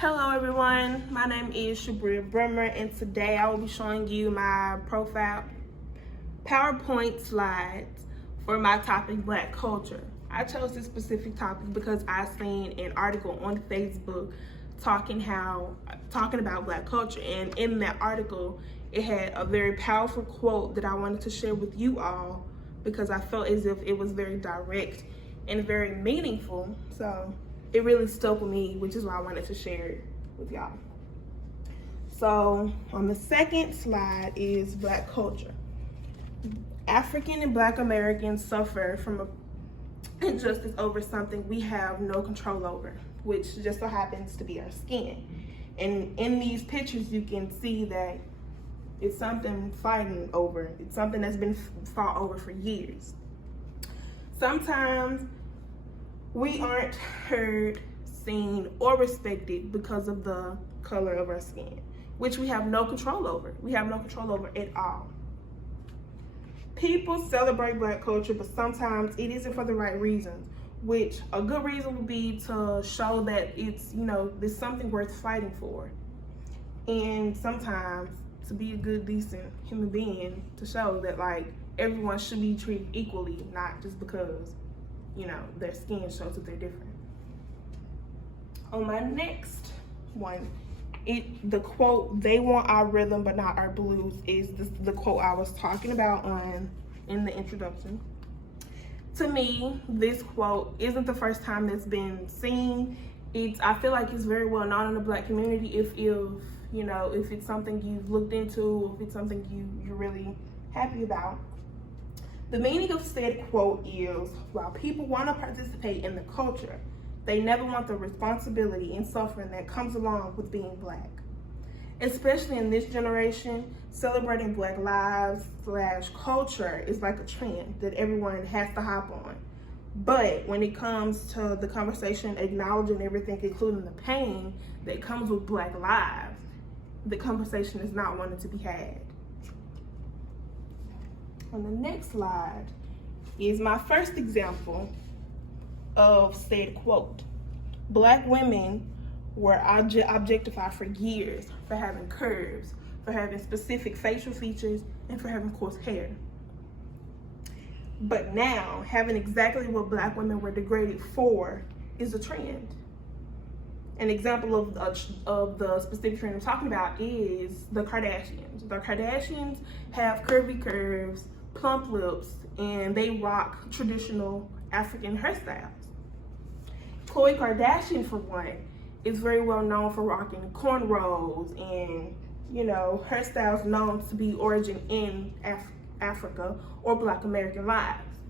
Hello everyone, my name is Shabria Bremer, and today I will be showing you my profile PowerPoint slides for my topic, Black culture. I chose this specific topic because I seen an article on Facebook talking about Black culture, and in that article it had a very powerful quote that I wanted to share with you all because I felt as if it was very direct and very meaningful. So it really stuck with me, which is why I wanted to share it with y'all. So on the second slide is Black culture. African and Black Americans suffer from injustice over something we have no control over, which just so happens to be our skin. And in these pictures, you can see that it's something fighting over. It's something that's been fought over for years. Sometimes we aren't heard, seen, or respected because of the color of our skin, which we have no control over. We have no control over at all. People celebrate Black culture, but sometimes it isn't for the right reasons, which a good reason would be to show that it's, there's something worth fighting for. And sometimes to be a good, decent human being, to show that everyone should be treated equally, not just because their skin shows that they're different. On my next one, the quote, "They want our rhythm but not our blues," is the quote I was talking about in the introduction. To me, this quote isn't the first time that's been seen. I feel like it's very well known in the Black community if it's something you've looked into, or if it's something you're really happy about. The meaning of said quote is, while people want to participate in the culture, they never want the responsibility and suffering that comes along with being Black. Especially in this generation, celebrating Black lives / culture is like a trend that everyone has to hop on. But when it comes to the conversation, acknowledging everything, including the pain that comes with Black lives, the conversation is not one to be had. On the next slide is my first example of said quote. Black women were objectified for years for having curves, for having specific facial features, and for having coarse hair. But now, having exactly what Black women were degraded for is a trend. An example of the specific trend I'm talking about is the Kardashians. The Kardashians have curvy curves, plump lips, and they rock traditional African hairstyles. Khloe Kardashian, for one, is very well known for rocking cornrows and, hairstyles known to be origin in Africa or Black American lives.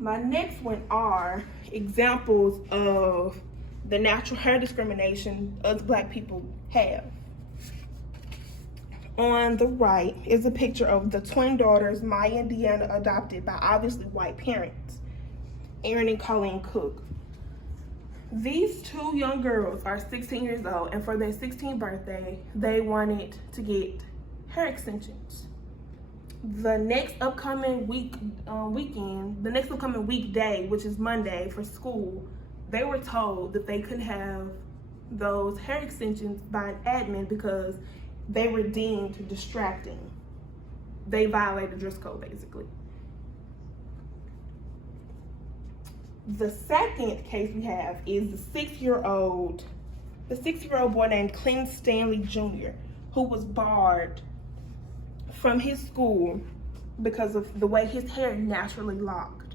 My next one are examples of the natural hair discrimination us Black people have. On the right is a picture of the twin daughters, Maya and Deanna, adopted by obviously white parents, Aaron and Colleen Cook. These two young girls are 16 years old, and for their 16th birthday, they wanted to get hair extensions. The next upcoming weekday, which is Monday for school, they were told that they couldn't have those hair extensions by an admin because they were deemed distracting. They violated dress code, basically. The second case we have is the 6-year-old boy named Clinton Stanley Jr., who was barred from his school because of the way his hair naturally locked.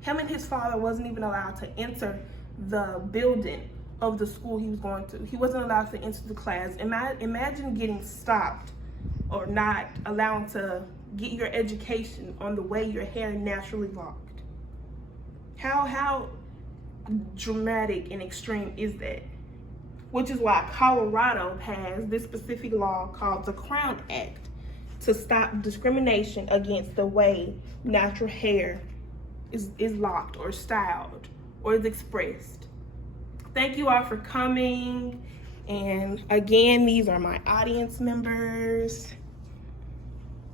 Him and his father wasn't even allowed to enter the building of the school he was going to. He wasn't allowed to enter the class. Imagine getting stopped or not allowed to get your education on the way your hair naturally locked. How dramatic and extreme is that? Which is why Colorado has this specific law called the Crown Act to stop discrimination against the way natural hair is locked or styled or is expressed. Thank you all for coming. And again, these are my audience members.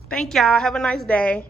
Thank y'all. Have a nice day.